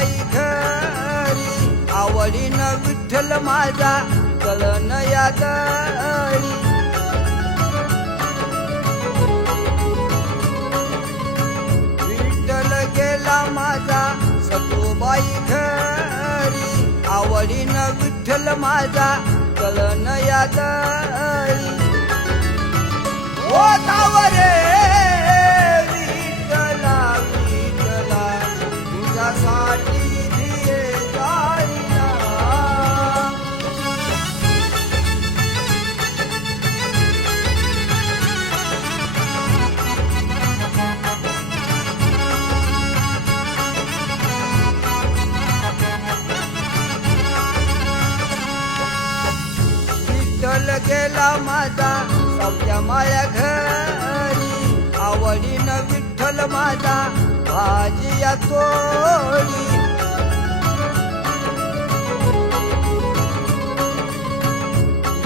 सतोबाई घरी. आवडीनं विठ्ठल माझा कलन या दरी विठ्ठल गेला माझा सतोबाई घरी. आवडीनं विठ्ठल माझा कलन या दरी गेला माझा सौच्या माया घरी. आवडीनं विठ्ठल माझा भाजी या तोडी.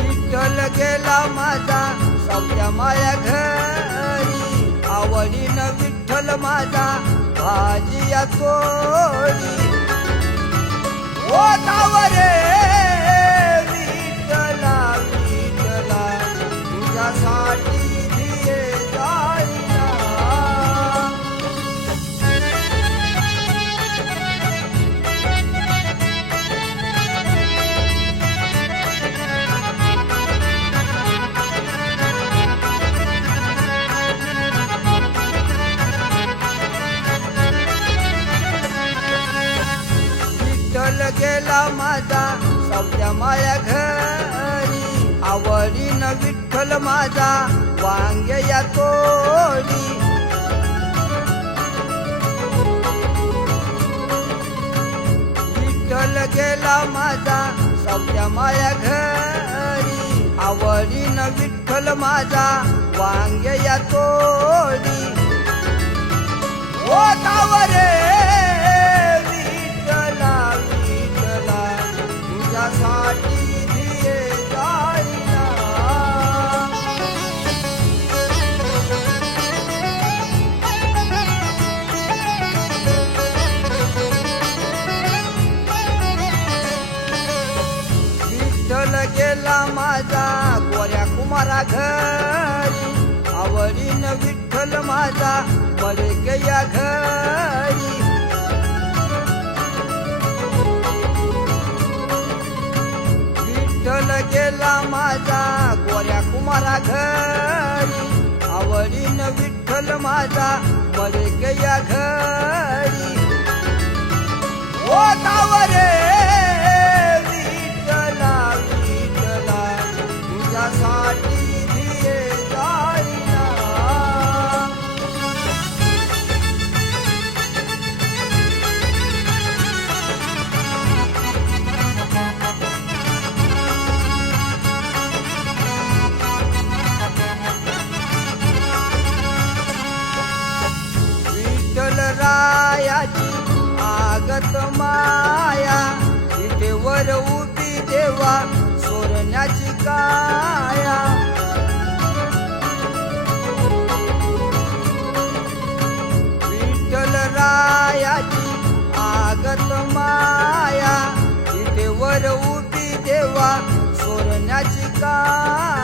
विठ्ठल गेला माझा सौच्या माया घरी. आवडीनं विठ्ठल माझा भाजी या तोडी. जाऊद्या माया घरी. आवडीनं विठ्ठल माझा वांगे या तोडी. विठ्ठल गेला माझा सौच्या माया घरी. न विठ्ठल माझा वांगे या तोडी. गेला माझा गोऱ्या कुमारा घरी. आवडीन विठ्ठल माझा बरे गया घरी. विठ्ठल गेला माझा गोऱ्या कुमारा घरी. आवडीन विठ्ठल माझा बरे गया घरी. ओ तावरे! जगत माया इथे वर उभी देवा सोरण्याची काया. विठ्ठल रायाची आगत माया इथे वर उभी देवा सोरण्याची काया.